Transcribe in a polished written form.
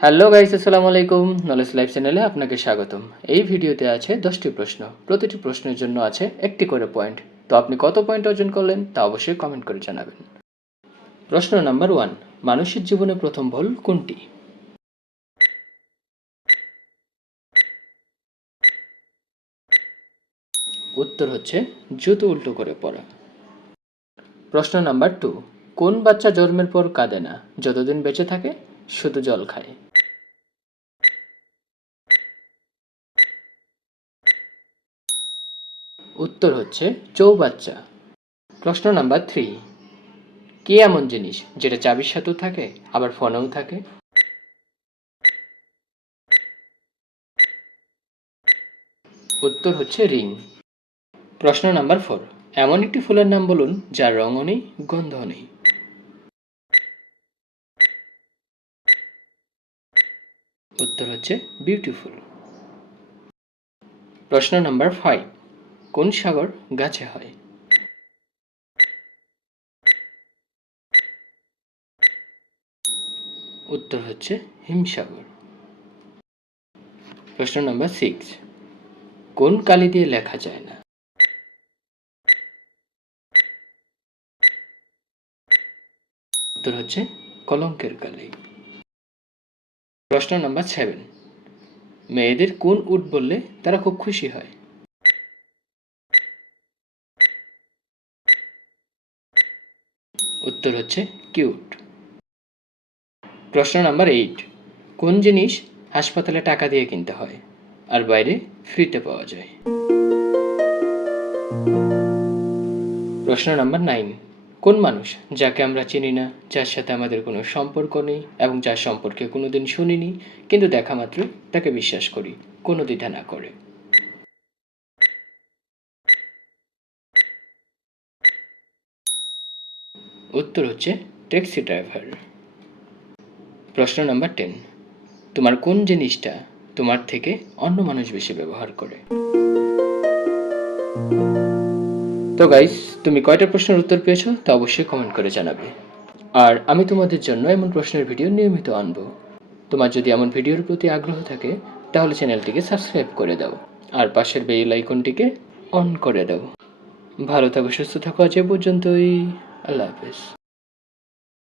Hello guys, আসসালামু আলাইকুম। Knowledge life চ্যানেলে আপনাকে স্বাগতম। এই ভিডিওতে আছে 10টি প্রশ্ন। প্রতিটি প্রশ্নের জন্য আছে একটি করে পয়েন্ট। তো আপনি কত পয়েন্ট অর্জন করলেন তা অবশ্যই কমেন্ট করে জানাবেন। প্রশ্ন নাম্বার 1, মানুষের জীবনে প্রথম ভুল কোনটি? উত্তর হচ্ছে জুতো উল্টো করে পড়া। প্রশ্ন নাম্বার 2, কোন বাচ্চা জন্মের পর কাঁদে না, যতদিন বেঁচে থাকে শুধু জল খায়? উত্তর হচ্ছে চৌবাচ্চা। প্রশ্ন নাম্বার 3, কি এমন জিনিস যেটা চাবির সাথেও থাকে আবার ফোনেও থাকে? উত্তর হচ্ছে রিং। প্রশ্ন নাম্বার 4, এমন একটি ফুলের নাম বলুন যার রঙও নেই, গন্ধও নেই। উত্তর হচ্ছে বিউটিফুল। প্রশ্ন নাম্বার 5, কোন সাগর গাছে হয়? উত্তর হচ্ছে হিমসাগর। প্রশ্ন নাম্বার 6, কোন কালি দিয়ে লেখা যায় না? উত্তর হচ্ছে কলঙ্কের কালি। প্রশ্ন নাম্বার 7, মেয়েদের কোন উট বললে তারা খুব খুশি হয়? উত্তর হচ্ছে কিউট। প্রশ্ন নাম্বার 8, কোন জিনিস হাসপাতালে টাকা দিয়ে কিনতে হয় আর বাইরে ফ্রিতে পাওয়া যায়? প্রশ্ন নাম্বার 9, কোন মানুষ যাকে আমরা চিনি না, যার সাথে আমাদের কোনো সম্পর্ক নেই এবং যার সম্পর্কে কোনোদিন শুনিনি, কিন্তু দেখা মাত্র তাকে বিশ্বাস করি কোনো দ্বিধা না করে? উত্তর হচ্ছে ট্যাক্সি ড্রাইভার। প্রশ্ন নাম্বার 10, তোমার কোন জিনিসটা তোমার থেকে অন্য মানুষ বেশি ব্যবহার করে? তো গাইস, তুমি কয়টা প্রশ্নের উত্তর পেয়েছো তা অবশ্যই কমেন্ট করে জানাবে। আর আমি তোমাদের জন্য এমন প্রশ্নের ভিডিও নিয়মিত আনবো। তোমার যদি এমন ভিডিওর প্রতি আগ্রহ থাকে তাহলে চ্যানেলটিকে সাবস্ক্রাইব করে দাও আর পাশের বেল আইকনটিকে অন করে দাও। ভালো থাকো, সুস্থ থাকো, আজ এ পর্যন্তই। আল্লাহ হাফেজ।